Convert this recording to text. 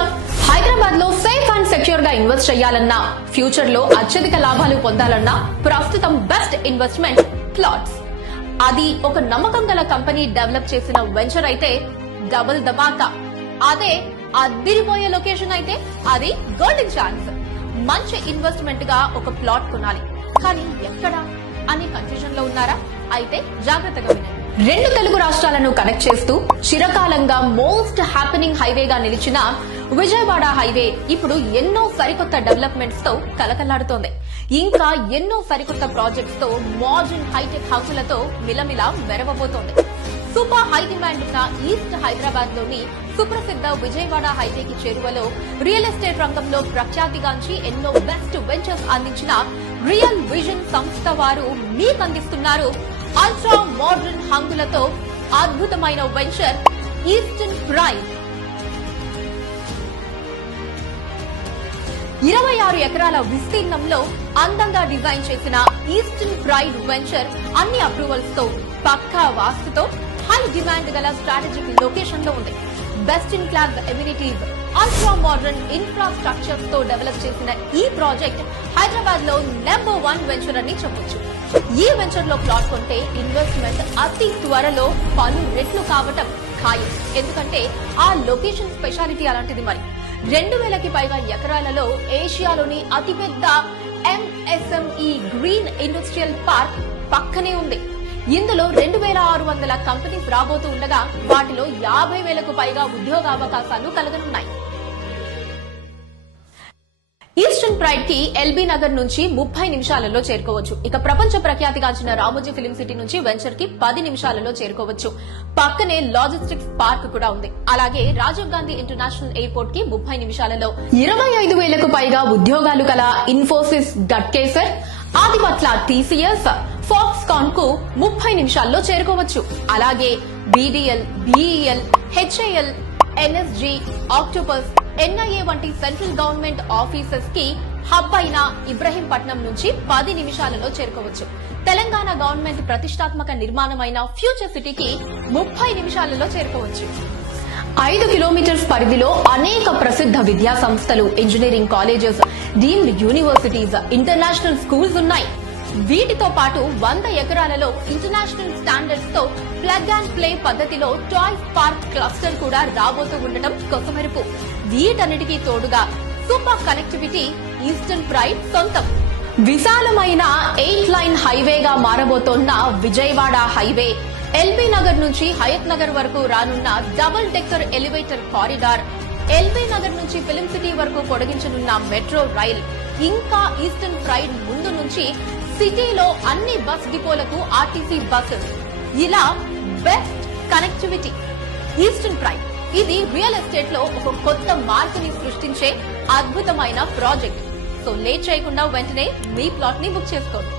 One, Hyderabad లో safe and secure గా invest చేయాలన్నా, ఫ్యూచర్ లో అత్యధిక లాభాలు పొందాలన్నా ప్రస్తుతం బెస్ట్ ఇన్వెస్ట్మెంట్ ప్లాట్స్. అది ఒక నమ్మకం గల కంపెనీ డెవలప్ చేసిన వెంచర్ అయితే డబుల్ ధమాకా. అదే అదిరిపోయే లొకేషన్ అయితే అది గోల్డెన్ ఛాన్స్. మంచి ఇన్వెస్ట్మెంట్ గా ఒక ప్లాట్ కొనాలి, కానీ ఎక్కడ అని కన్ఫ్యూజన్ లో ఉన్నారా? అయితే జాగ్రత్తగా వినండి. రెండు తెలుగు రాష్ట్రాలను కనెక్ట్ చేస్తూ చిరకాలంగా మోస్ట్ హ్యాపెనింగ్ హైవేగా నిలిచిన విజయవాడ హైవే ఇప్పుడు ఎన్నో సరికొత్త డెవలప్మెంట్స్ తో కలకలాడుతోంది. ఇంకా ఎన్నో సరికొత్త ప్రాజెక్ట్స్ తో మోడర్న్ హైటెక్ హౌసులతో మిలమిలా మెరవబోతోంది. సూపర్ హై డిమాండ్ ఉన్న ఈస్ట్ హైదరాబాద్ లోని సుప్రసిద్ధ విజయవాడ హైవేకి చేరువలో రియల్ ఎస్టేట్ రంగంలో ప్రఖ్యాతిగాంచి ఎన్నో బెస్ట్ వెంచర్స్ అందించిన రియల్ విజన్ సంస్థ వారు మీకు అందిస్తున్నారు అల్ట్రా మోడర్న్ హంగులతో అద్భుతమైన వెంచర్ ఈస్టర్న్ ప్రైడ్. 26 ఎకరాల విస్తీర్ణంలో అందంగా డిజైన్ చేసిన ఈస్టర్న్ ప్రైడ్ వెంచర్ అన్ని అప్రూవల్స్ తో, పక్కా వాస్తుతో, హై డిమాండ్ గల స్ట్రాటజిక్ లొకేషన్ లో ఉంది. Best in class amenities, ultra modern infrastructure తో డెవలప్ చేసిన ఈ ప్రాజెక్ట్ హైదరాబాద్ లో నెంబర్ 1 వెంచర్ అని చెప్పొచ్చు. ఈ వెంచర్ లో ప్లాట్ కొంటే ఇన్వెస్ట్మెంట్ అతి త్వరలో పలు రెట్లు కావటం ఖాయం. ఎందుకంటే ఆ లొకేషన్ స్పెషాలిటీ అలాంటిది. మరి 2000కి పైగా ఎకరాలలో ఏషియాలోని అతిపెద్ద ఎంఎస్ఎంఈ గ్రీన్ ఇండస్ట్రియల్ పార్క్ పక్కనే ఉంది. ఇందులో 2600 కంపెనీస్ రాబోతూ ఉండగా వాటిలో 50,000కు పైగా ఉద్యోగావకాశాలు కలగనున్నాయి. ఈస్టర్న్ ప్రైడ్ కి ఎల్బీ నగర్ నుంచి 30 నిమిషాలలో చేరుకోవచ్చు. ఇక ప్రపంచ ప్రఖ్యాతిగాంచిన రామోజీ ఫిలిం సిటీ నుంచి వెంచర్ కి 10 నిమిషాలలో చేరుకోవచ్చు. పక్కనే లాజిస్టిక్స్ పార్క్ కూడా ఉంది. అలాగే రాజీవ్ గాంధీ ఇంటర్నేషనల్ ఎయిర్పోర్ట్ కి 30 నిమిషాలలో 25,000కు పైగా ఉద్యోగాలు కల ఇన్ఫోసిస్ గట్కేసర్, ఆదిపట్ల టీసీఎస్, ఫాక్స్కాన్ కు 30 నిమిషాల్లో చేరుకోవచ్చు. అలాగే BDL, BEL, HAL, NSG, octopus, NIA వంటి సెంట్రల్ గవర్నమెంట్ ఆఫీసెస్ కి హబ్ అయిన ఇబ్రహీంపట్నం నుంచి 10 నిమిషాలలో చేరుకోవచ్చు. తెలంగాణ గవర్నమెంట్ ప్రతిష్టాత్మక నిర్మాణమైన ఫ్యూచర్ సిటీకి 30 నిమిషాలలో చేరుకోవచ్చు. 5 కిలోమీటర్స్ పరిధిలో అనేక ప్రసిద్ధ విద్యా సంస్థలు, engineering colleges, deemed universities, international schools ఉన్నాయి. వీటితో పాటు 100 ఎకరాలలో ఇంటర్నేషనల్ స్టాండర్డ్స్ తో ప్లగ్ అండ్ ప్లే పద్ధతిలో టాయ్స్ పార్క్ క్లస్టర్ కూడా రాబోతూ ఉండటం కొసమెరుపు. వీటన్నిటికీ తోడుగా సూపర్ కనెక్టివిటీ ఈస్టర్న్ ప్రైడ్ సొంతం. విశాలమైన 8 లైన్ హైవేగా మారబోతోన్న విజయవాడ హైవే, ఎల్బీ నగర్ నుంచి హయత్ నగర్ వరకు రానున్న double decker elevator corridor, LB Nagar నుంచి ఫిలిం సిటీ వరకు పొడిగించనున్న మెట్రో రైల్, ఇంకా ఈస్టర్న్ ప్రైడ్ ముందు నుంచి సిటీలో అన్ని బస్ డిపోలకు ఆర్టీసీ బస్సెస్, ఇలా బెస్ట్ కనెక్టివిటీ. ఈస్టర్న్ ప్రైడ్ ఇది రియల్ ఎస్టేట్ లో ఒక కొత్త మార్పుని సృష్టించే అద్భుతమైన ప్రాజెక్ట్. సో లేట్ చేయకుండా వెంటనే మీ ప్లాట్ ని బుక్ చేసుకోండి.